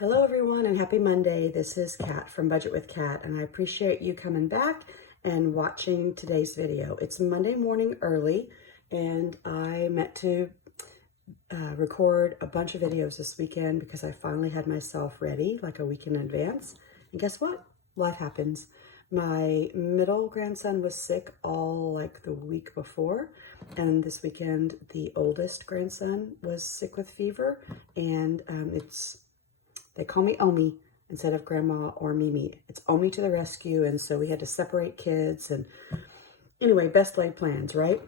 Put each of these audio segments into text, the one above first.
Hello everyone and happy Monday. This is Kat from Budget with Kat and I appreciate you coming back and watching today's video. It's Monday morning early and I meant to record a bunch of videos this weekend because I finally had myself ready like a week in advance. And guess what? Life happens. My middle grandson was sick all like the week before, and this weekend the oldest grandson was sick with fever, and they call me Omi instead of Grandma or Mimi. It's Omi to the rescue, and so we had to separate kids, and anyway, best laid plans, right?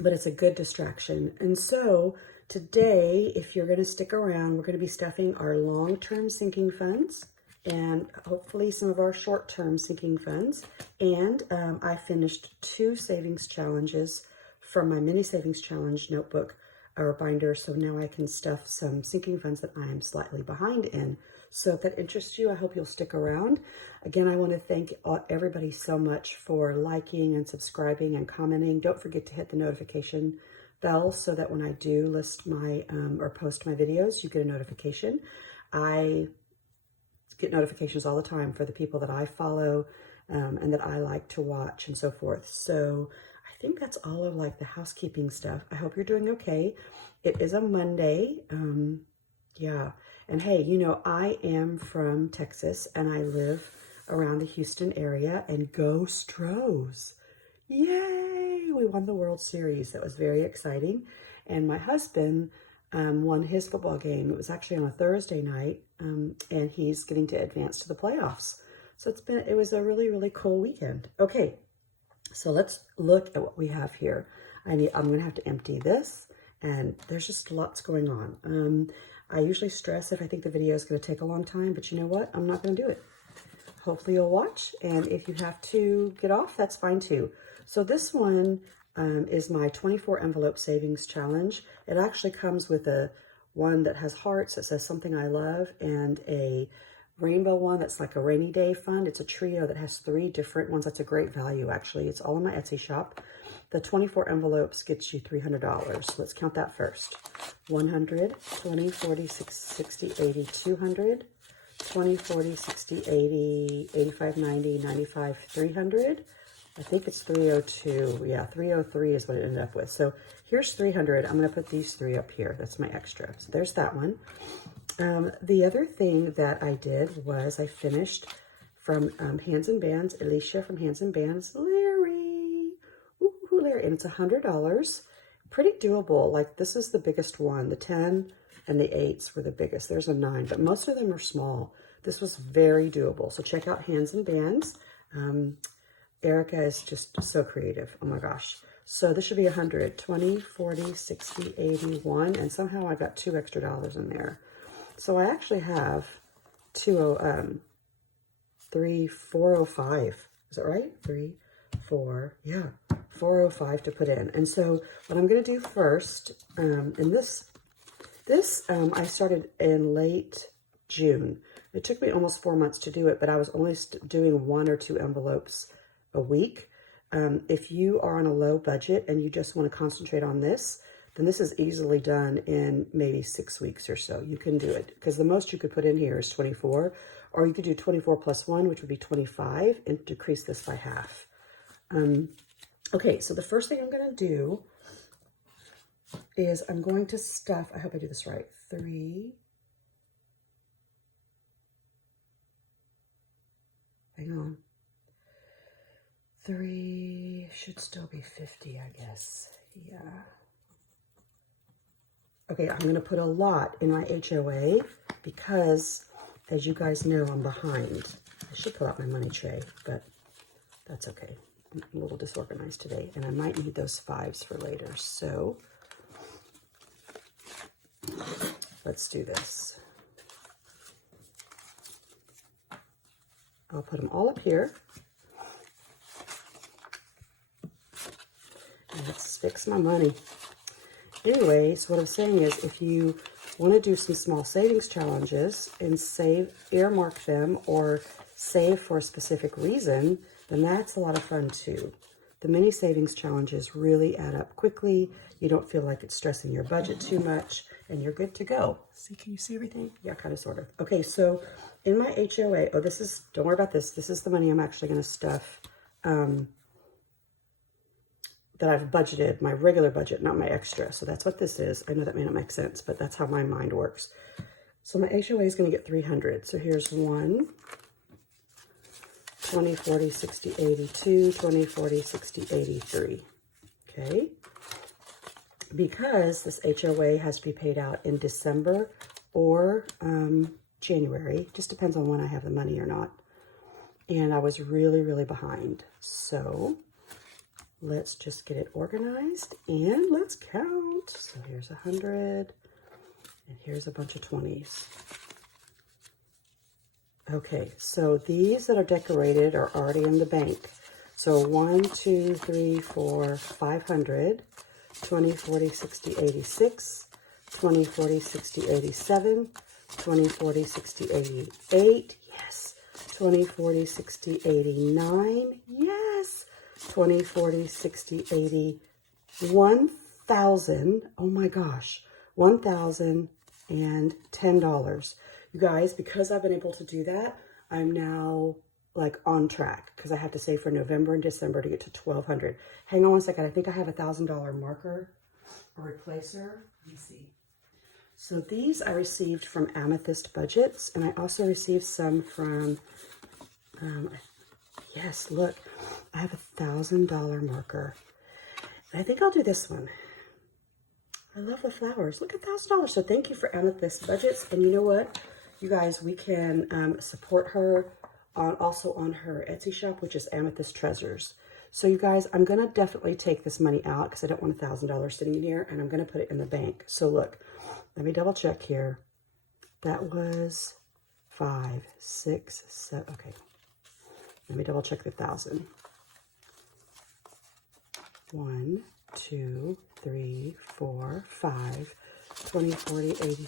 But it's a good distraction. And so today, if you're gonna stick around, we're gonna be stuffing our long-term sinking funds and hopefully some of our short-term sinking funds. And I finished 2 savings challenges from my mini savings challenge notebook or binder, so now I can stuff some sinking funds that I am slightly behind in. So if that interests you, I hope you'll stick around. Again, I want to thank everybody so much for liking and subscribing and commenting. Don't forget to hit the notification bell so that when I do list my or post my videos, you get a notification. I get notifications all the time for the people that I follow and that I like to watch and so forth. So I think that's all of like the housekeeping stuff. I hope you're doing okay. It is a Monday. Yeah. And hey, you know, I am from Texas and I live around the Houston area, and go Stros. Yay! We won the World Series. That was very exciting. And my husband won his football game. It was actually on a Thursday night, and he's getting to advance to the playoffs. So it was a really, really cool weekend. Okay, so let's look at what we have here. I'm gonna have to empty this, and there's just lots going on. I usually stress if I think the video is gonna take a long time, but you know what? I'm not gonna do it. Hopefully you'll watch, and if you have to get off, that's fine too. So this one is my 24 envelope savings challenge. It actually comes with one that has hearts that says something I love, and a rainbow one that's like a rainy day fund. It's a trio that has 3 different ones. That's a great value, actually. It's all in my Etsy shop. The 24 envelopes gets you $300. So let's count that first. 100, 20, 40, 60, 80, 200, 20, 40, 60, 80, 85, 90, 95, 300. I think it's 302. Yeah, 303 is what it ended up with. So here's 300. I'm going to put these 3 up here. That's my extra. So there's that one. The other thing that I did was I finished from Hands and Bands, Alicia from Hands and Bands, Larry. Ooh, Larry. And it's $100. Pretty doable. Like, this is the biggest one. The 10 and the 8s were the biggest. There's a 9, but most of them are small. This was very doable. So check out Hands and Bands. Erica is just so creative. Oh my gosh. So this should be 100, 20, 40, 60, 81, and somehow I got $2 extra in there. So I actually have 405. Is that right? 3, 4, yeah, 405 to put in. And so what I'm going to do first, and this I started in late June. It took me almost 4 months to do it, but I was only doing 1 or 2 envelopes a week. If you are on a low budget and you just want to concentrate on this, then this is easily done in maybe 6 weeks or so. You can do it because the most you could put in here is 24, or you could do 24 plus 1, which would be 25, and decrease this by half. Okay, so the first thing I'm going to do is I'm going to stuff, I hope I do this right, 3, hang on, 3 should still be 50, I guess. Yeah. Okay, I'm going to put a lot in my HOA because, as you guys know, I'm behind. I should pull out my money tray, but that's okay. I'm a little disorganized today, and I might need those 5s for later. So let's do this. I'll put them all up here. And let's fix my money. Anyway, so what I'm saying is if you want to do some small savings challenges and earmark them or save for a specific reason, then that's a lot of fun too. The mini savings challenges really add up quickly. You don't feel like it's stressing your budget too much, and you're good to go. See, can you see everything? Yeah, kind of, sort of. Okay, so in my HOA, oh, this is, don't worry about this. This is the money I'm actually going to stuff that I've budgeted, my regular budget, not my extra. So that's what this is. I know that may not make sense, but that's how my mind works. So my HOA is going to get 300. So here's 1, 20, 40, 60, 82, 20, 40, 60, 83. Okay. Because this HOA has to be paid out in December or January. Just depends on when I have the money or not. And I was really, really behind. So let's just get it organized and let's count. So here's 100 and here's a bunch of 20s. Okay, so these that are decorated are already in the bank. So 1, 2, 3, 4, 500, 20, 40, 60, 86, 20, 40, 60, 87, 20, 40, 60, 88, yes, 20, 40, 60, 89, yes, 20, 40, 60, 80, 1,000, oh my gosh, $1,010. You guys, because I've been able to do that, I'm now like on track because I have to save for November and December to get to 1,200. Hang on one second. I think I have a $1,000 marker or replacer. Let me see. So these I received from Amethyst Budgets, and I also received some from, yes, look, I have a $1,000 marker. And I think I'll do this one. I love the flowers. Look at $1,000. So thank you for Amethyst Budgets. And you know what? You guys, we can support her also on her Etsy shop, which is Amethyst Treasures. So you guys, I'm going to definitely take this money out because I don't want $1,000 sitting in here, and I'm going to put it in the bank. So look, let me double check here. That was 5, 6, 7. Okay. Let me double check the 1,000. 1, 2, 3, 4, 5, 20, 40, 80,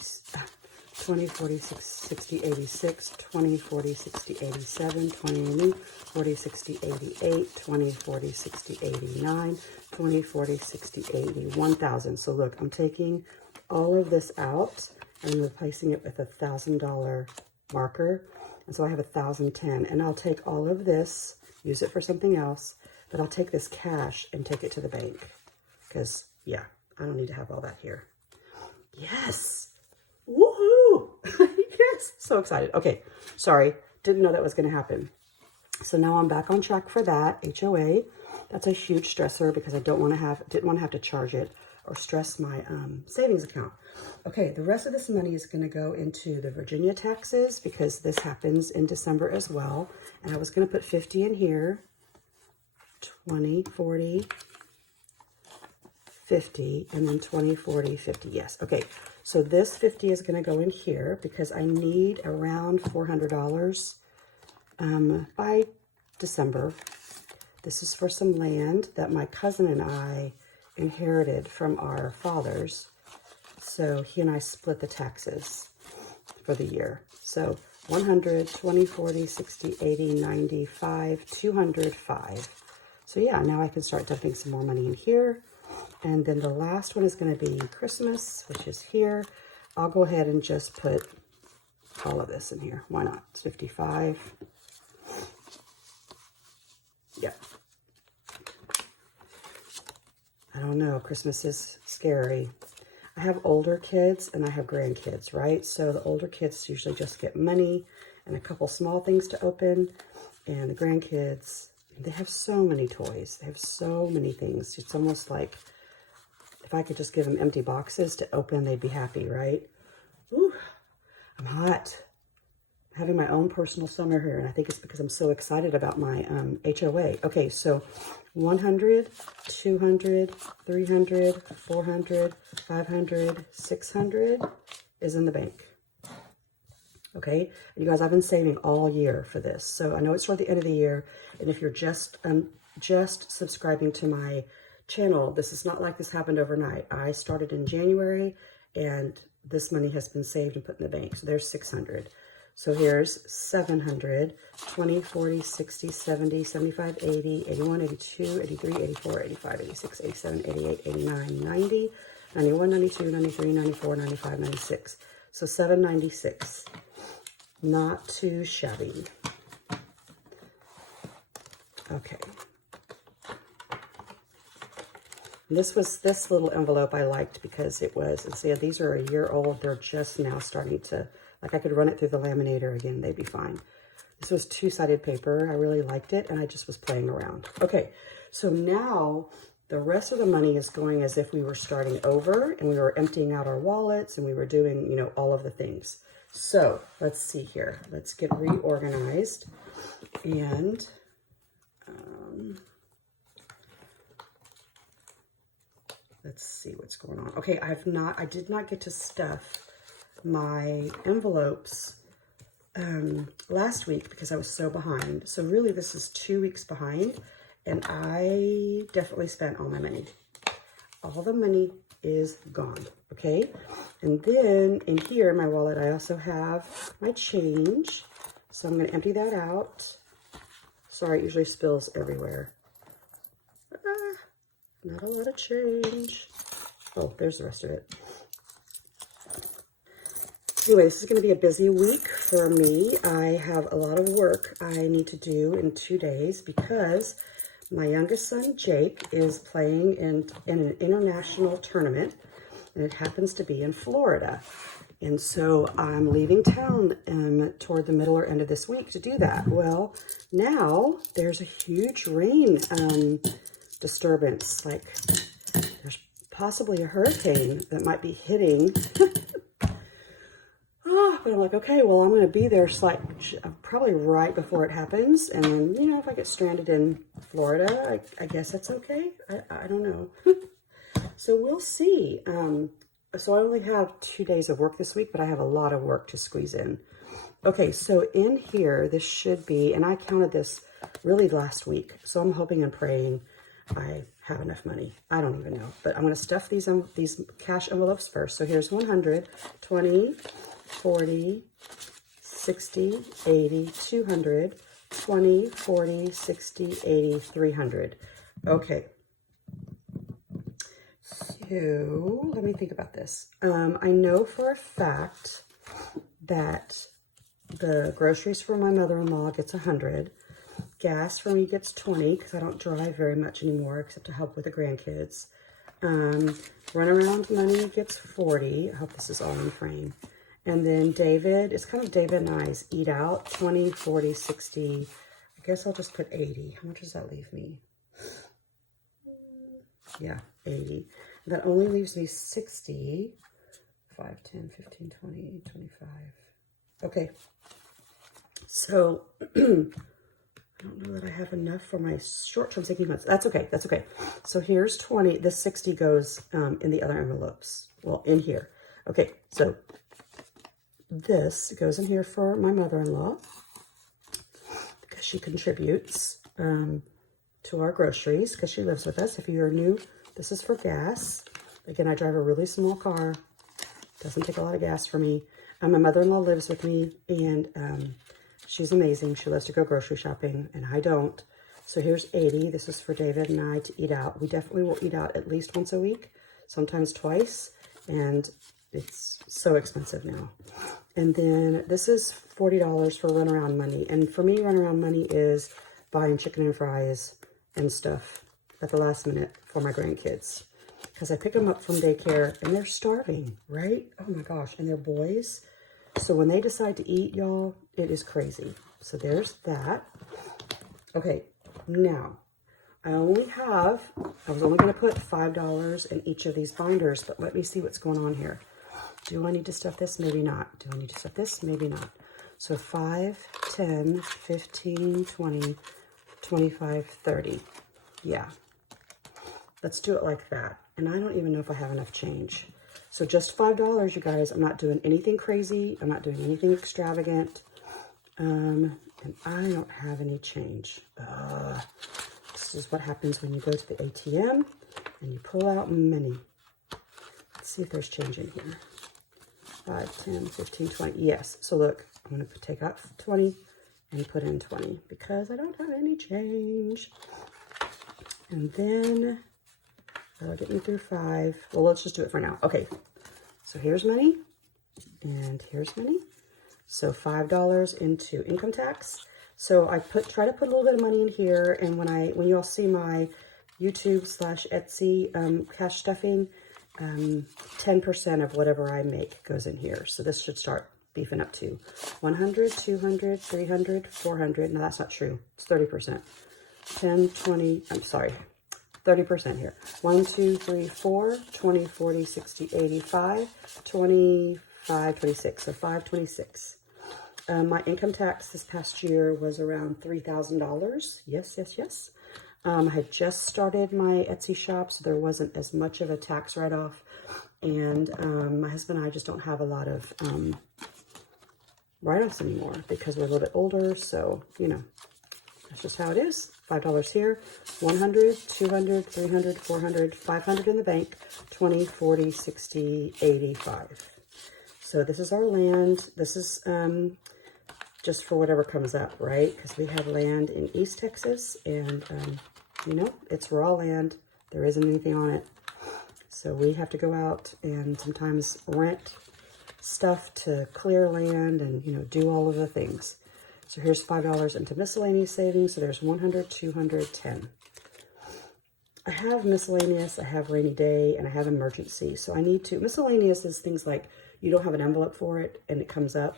20, 40, 60, 86, 20, 40, 60, 87, 20, 40, 60, 88, 20, 40, 60, 89, 20, 40, 60, 80, 1,000. So look, I'm taking all of this out and replacing it with a $1,000 marker. And so I have 1,010, and I'll take all of this, use it for something else, but I'll take this cash and take it to the bank because, yeah, I don't need to have all that here. Yes. Woohoo! Yes, so excited. Okay, sorry, didn't know that was going to happen. So now I'm back on track for that HOA. That's a huge stressor because I didn't want to have to charge it or stress my savings account. Okay, the rest of this money is going to go into the Virginia taxes because this happens in December as well. And I was going to put 50 in here, 20, 40, 50, and then 20, 40, 50. Yes, okay. So this 50 is going to go in here because I need around $400 by December. This is for some land that my cousin and I inherited from our fathers. So he and I split the taxes for the year. So 100, 20, 40, 60, 80, 95, 205. So yeah, now I can start dumping some more money in here. And then the last one is going to be Christmas, which is here. I'll go ahead and just put all of this in here. Why not? It's 55. Yeah. I don't know. Christmas is scary. I have older kids and I have grandkids, right? So the older kids usually just get money and a couple small things to open. And the grandkids, they have so many toys. They have so many things. It's almost like if I could just give them empty boxes to open, they'd be happy, right? Ooh, I'm hot. I'm having my own personal summer here, and I think it's because I'm so excited about my HOA. Okay, so 100, 200, 300, 400, 500, 600 is in the bank. Okay, and you guys, I've been saving all year for this. So I know it's toward the end of the year, and if you're just subscribing to my channel, this is not like this happened overnight. I started in January, and this money has been saved and put in the bank. So there's 600. So here's 700, 20, 40, 60, 70, 75, 80, 81, 82, 83, 84, 85, 86, 87, 88, 89, 90, 91, 92, 93, 94, 95, 96. So $7.96. Not too shabby. Okay. This little envelope I liked because it was, and see, these are a year old. They're just now starting to, like I could run it through the laminator again. They'd be fine. This was two-sided paper. I really liked it, and I just was playing around. Okay, so now the rest of the money is going as if we were starting over, and we were emptying out our wallets, and we were doing, you know, all of the things. So let's see here. Let's get reorganized, and let's see what's going on. Okay, I did not get to stuff my envelopes last week because I was so behind. So really this is 2 weeks behind, and I definitely spent all my money. All the money is gone, okay? And then in here, my wallet, I also have my change. So I'm gonna empty that out. Sorry, it usually spills everywhere. Not a lot of change. Oh, there's the rest of it. Anyway, this is going to be a busy week for me. I have a lot of work I need to do in 2 days because my youngest son, Jake, is playing in an international tournament, and it happens to be in Florida. And so I'm leaving town toward the middle or end of this week to do that. Well, now there's a huge rain disturbance. Like there's possibly a hurricane that might be hitting. But I'm like, okay, well, I'm going to be there probably right before it happens. And then, you know, if I get stranded in Florida, I guess that's okay. I don't know. So we'll see. So I only have 2 days of work this week, but I have a lot of work to squeeze in. Okay, so in here, this should be, and I counted this really last week. So I'm hoping and praying I have enough money. I don't even know, but I'm going to stuff these cash envelopes first. So here's 100, 20, 40, 60, 80, 200, 20, 40, 60, 80, 300. Okay. So let me think about this. I know for a fact that the groceries for my mother-in-law gets 100. Gas for me gets 20 because I don't drive very much anymore except to help with the grandkids. Runaround money gets 40. I hope this is all in frame. And then David, it's kind of David and I's eat out, 20, 40, 60. I guess I'll just put 80. How much does that leave me? Yeah, 80. That only leaves me 60. 5, 10, 15, 20, 25. Okay. So I don't know that I have enough for my short-term sinking funds. That's okay. That's okay. So here's 20. This 60 goes in the other envelopes. Well, in here. Okay, so this goes in here for my mother-in-law because she contributes to our groceries because she lives with us. If you're new, this is for gas. Again, I drive a really small car. Doesn't take a lot of gas for me. My mother-in-law lives with me, and she's amazing. She loves to go grocery shopping, and I don't. So here's 80. This is for David and I to eat out. We definitely will eat out at least once a week, sometimes twice, and it's so expensive now. And then this is $40 for runaround money. And for me, runaround money is buying chicken and fries and stuff at the last minute for my grandkids. Because I pick them up from daycare, and they're starving, right? Oh my gosh, and they're boys. So when they decide to eat, y'all, it is crazy. So there's that. Okay, now, I was only going to put $5 in each of these binders, but let me see what's going on here. Do I need to stuff this? Maybe not. Do I need to stuff this? Maybe not. So 5, 10, 15, 20, 25, 30. Yeah. Let's do it like that. And I don't even know if I have enough change. So just $5, you guys. I'm not doing anything crazy. I'm not doing anything extravagant. And I don't have any change. This is what happens when you go to the ATM and you pull out money. Let's see if there's change in here. 5, 10, 15, 20. Yes. So look, I'm going to take out 20 and put in 20 because I don't have any change. And then That'll get me through 5. Well, let's just do it for now. Okay, so here's money, and here's money. So $5 into income tax. So I try to put a little bit of money in here, and when you all see my YouTube/Etsy cash stuffing, 10% of whatever I make goes in here. So this should start beefing up to 100, 200, 300, 400. No, that's not true. It's 30%. 10, 20, I'm sorry, 30% here. 1, 2, 3, 4, 20, 40, 60, 85, 25, 26. So 526. My income tax this past year was around $3,000. Yes, yes, yes. I had just started my Etsy shop, so there wasn't as much of a tax write-off. And my husband and I just don't have a lot of write-offs anymore because we're a little bit older. So, you know, that's just how it is. $5 here, 100, 200, 300, 400, 500 in the bank, 20, 40, 60, 85. So this is our land. This is just for whatever comes up, right? Because we have land in East Texas, and you know, it's raw land. There isn't anything on it. So we have to go out and sometimes rent stuff to clear land and, you know, do all of the things. So here's $5 into miscellaneous savings. So there's 100, 200, 10. I have miscellaneous, I have rainy day, and I have emergency. So I need to, miscellaneous is things like you don't have an envelope for it and it comes up.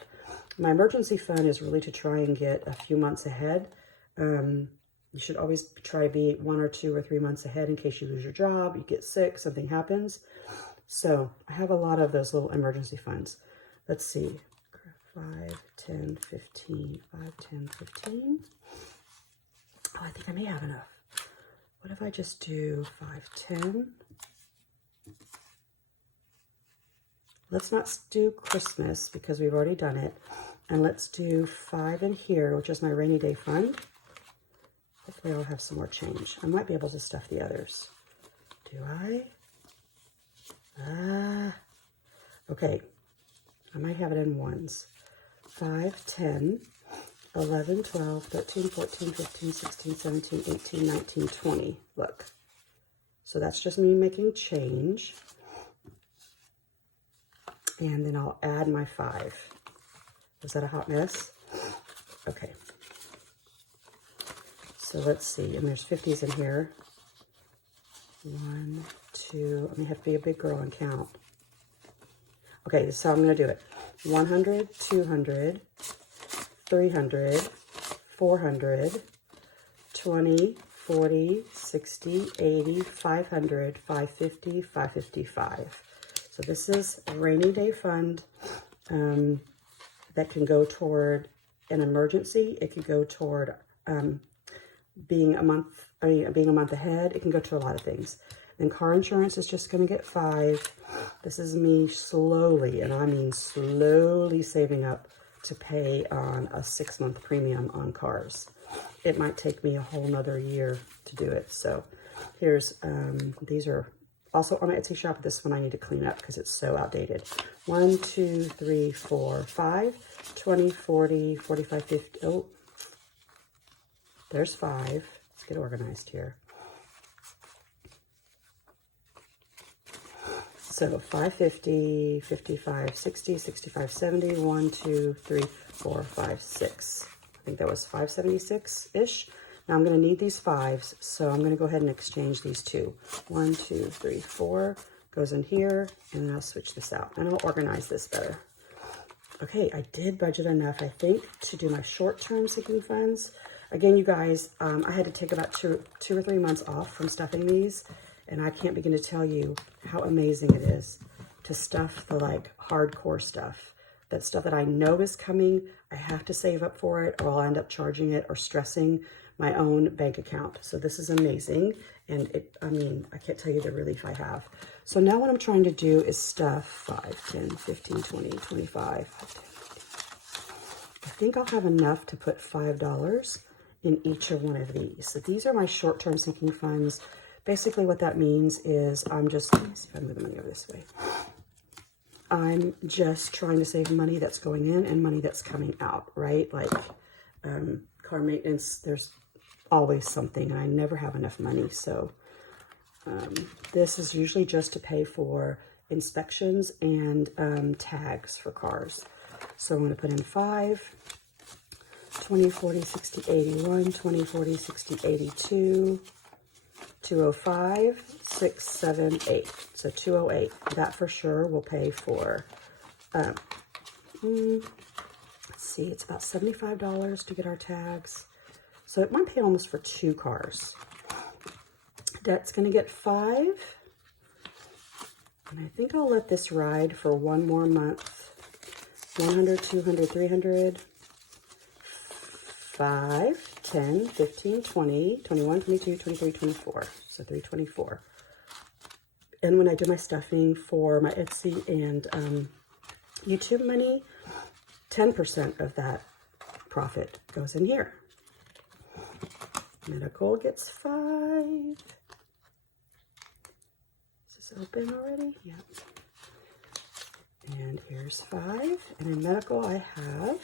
My emergency fund is really to try and get a few months ahead. You should always try to be 1 or 2 or 3 months ahead in case you lose your job, you get sick, something happens. So I have a lot of those little emergency funds. Let's see, 5, 10, 15, 5, 10, 15. Oh, I think I may have enough. What if I just do 5, 10? Let's not do Christmas because we've already done it. And let's do 5 in here, which is my rainy day fund. Hopefully I'll have some more change. I might be able to stuff the others. Do I? Okay. I might have it in ones. 5, 10, 11, 12, 13, 14, 15, 16, 17, 18, 19, 20. Look. So that's just me making change. And then I'll add my 5. Was that a hot mess? Okay. So let's see. And there's 50s in here. 1, 2. I may have to be a big girl and count. Okay, so I'm going to do it. 100, 200, 300, 400, 20, 40, 60, 80, 500, 550, 555. So this is a rainy day fund that can go toward an emergency. It could go toward being a month ahead. It can go to a lot of things. Then car insurance is just going to get 5. This is me slowly, and I mean slowly saving up to pay on a 6-month premium on cars. It might take me a whole nother year to do it. So here's, these are also on my Etsy shop. This one I need to clean up because it's so outdated. 1, 2, 3, 4, 5, 20, 40, 45, 50. Oh, there's 5. Let's get organized here. So 550, 55, 60, 65, 70, 1, 2, 3, 4, 5, 6. I think that was 576-ish. Now I'm going to need these 5s, so I'm going to go ahead and exchange these 2. 1, 2, 3, 4 goes in here, and then I'll switch this out, and I'll organize this better. Okay, I did budget enough, I think, to do my short-term sinking funds. Again, you guys, I had to take about two or 3 months off from stuffing these, and I can't begin to tell you how amazing it is to stuff the, like, hardcore stuff. That stuff that I know is coming, I have to save up for it, or I'll end up charging it or stressing my own bank account. So this is amazing, and I mean, I can't tell you the relief I have. So now what I'm trying to do is stuff 5, 10, 15, 20, 25. I think I'll have enough to put $5 in each of one of these. So these are my short-term sinking funds. Basically what that means is let me see if I move the money over this way. I'm just trying to save money that's going in and money that's coming out, right? Like car maintenance, there's always something, and I never have enough money. So This is usually just to pay for inspections and tags for cars. So I'm going to put in 5, 20, 40, 60, 81, 20, 40, 60, 82, 205, 6, 7, 8. So 208. That for sure will pay for, let's see, it's about $75 to get our tags. So it might pay almost for 2 cars. Debt's going to get 5. And I think I'll let this ride for 1 more month. 100, 200, 300, 5, 10, 15, 20, 21, 22, 23, 24. So 324. And when I do my stuffing for my Etsy and YouTube money, 10% of that profit goes in here. Medical gets 5. Is this open already? Yeah. And here's 5. And in medical, I have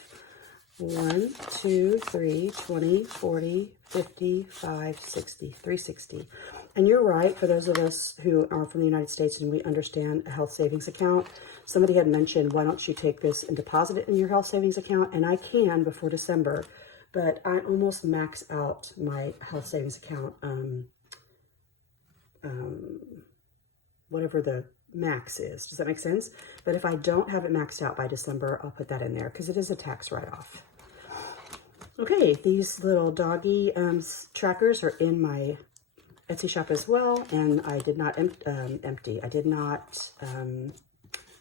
1, 2, 3, 20, 40, 55, 60, 360. And you're right, for those of us who are from the United States and we understand a health savings account, somebody had mentioned, why don't you take this and deposit it in your health savings account? And I can before December, but I almost max out my health savings account, whatever the max is. Does that make sense? But if I don't have it maxed out by December, I'll put that in there because it is a tax write-off. Okay, these little doggy trackers are in my Etsy shop as well, and I did not empty. I did not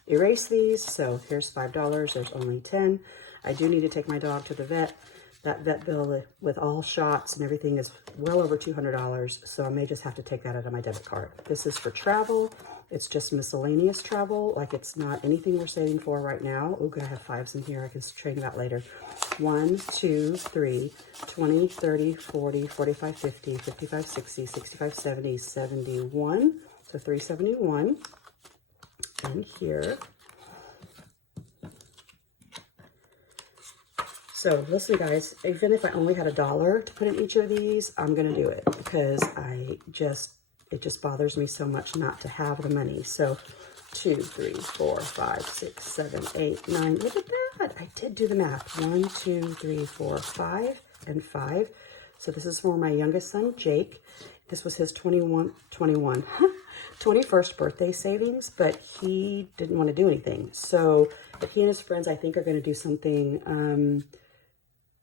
erase these, so here's $5. There's only 10. I do need to take my dog to the vet. That vet bill with all shots and everything is well over $200, so I may just have to take that out of my debit card. This is for travel. It's just miscellaneous travel, like it's not anything we're saving for right now. Oh, good, I have 5s in here. I can train about later. 1, 2, 3, 20, 30, 40, 45, 50, 55, 60, 65, 70, 71. So 371. And here. So listen, guys, even if I only had $1 to put in each of these, I'm going to do it because it just bothers me so much not to have the money. So 2, 3, 4, 5, 6, 7, 8, 9. Look at that. I did do the math. 1, 2, 3, 4, 5, and 5. So this is for my youngest son, Jake. This was his 21st birthday savings, but he didn't want to do anything. So he and his friends, I think, are going to do something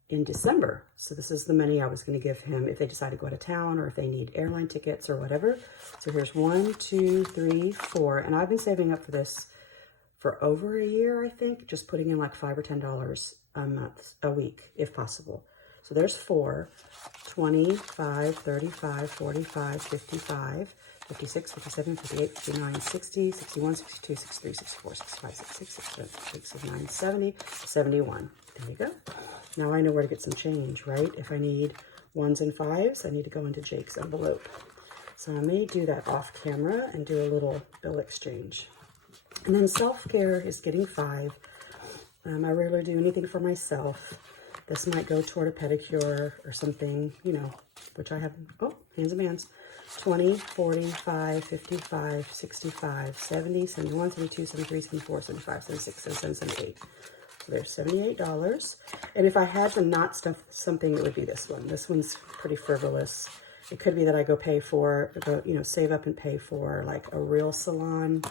in December. So this is the money I was going to give him if they decide to go out of town or if they need airline tickets or whatever. So here's 1, 2, 3, 4. And I've been saving up for this for over a year, I think, just putting in like $5 or $10 a week, if possible. So there's 4, 25, 35, 45, 55, 56, 57, 58, 59, 60, 61, 62, 63, 64, 65, 66, 67, 69, 70, 71. There you go. Now I know where to get some change, right? If I need 1s and 5s, I need to go into Jake's envelope. So I may do that off camera and do a little bill exchange. And then self-care is getting 5. I rarely do anything for myself. This might go toward a pedicure or something, you know, which I have, oh, hands and bands. 20, 45, 55, 65, 70, 71, 72, 73, 74, 75, 76, 77, 78. So there's $78. And if I had to not stuff something, it would be this one. This one's pretty frivolous. It could be that I go pay for, save up and pay for like a real salon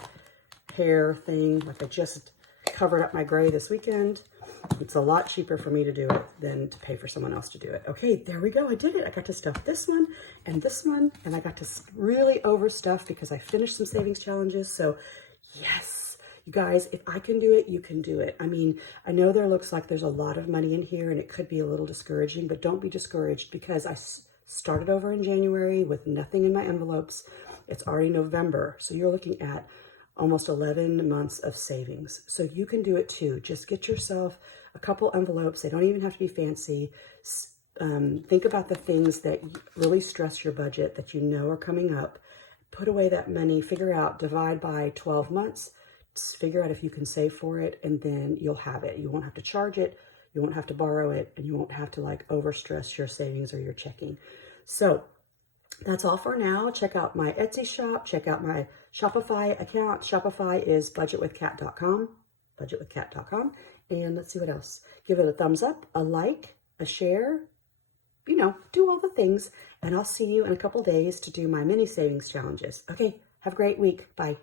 hair thing. Like I just covered up my gray this weekend. It's a lot cheaper for me to do it than to pay for someone else to do it. Okay, there we go. I did it. I got to stuff this one, and I got to really overstuff because I finished some savings challenges. So yes, you guys, if I can do it, you can do it. I mean, I know there looks like there's a lot of money in here and it could be a little discouraging, but don't be discouraged because I started over in January with nothing in my envelopes. It's already November. So you're looking at almost 11 months of savings. So you can do it too. Just get yourself a couple envelopes. They don't even have to be fancy. Think about the things that really stress your budget that you know are coming up. Put away that money, figure out, divide by 12 months, figure out if you can save for it, and then you'll have it. You won't have to charge it, you won't have to borrow it, and you won't have to like overstress your savings or your checking. So that's all for now. Check out my Etsy shop. Check out my Shopify account. Shopify is budgetwithcat.com, budgetwithcat.com. And let's see what else. Give it a thumbs up, a like, a share, you know, do all the things. And I'll see you in a couple days to do my mini savings challenges. Okay, have a great week. Bye.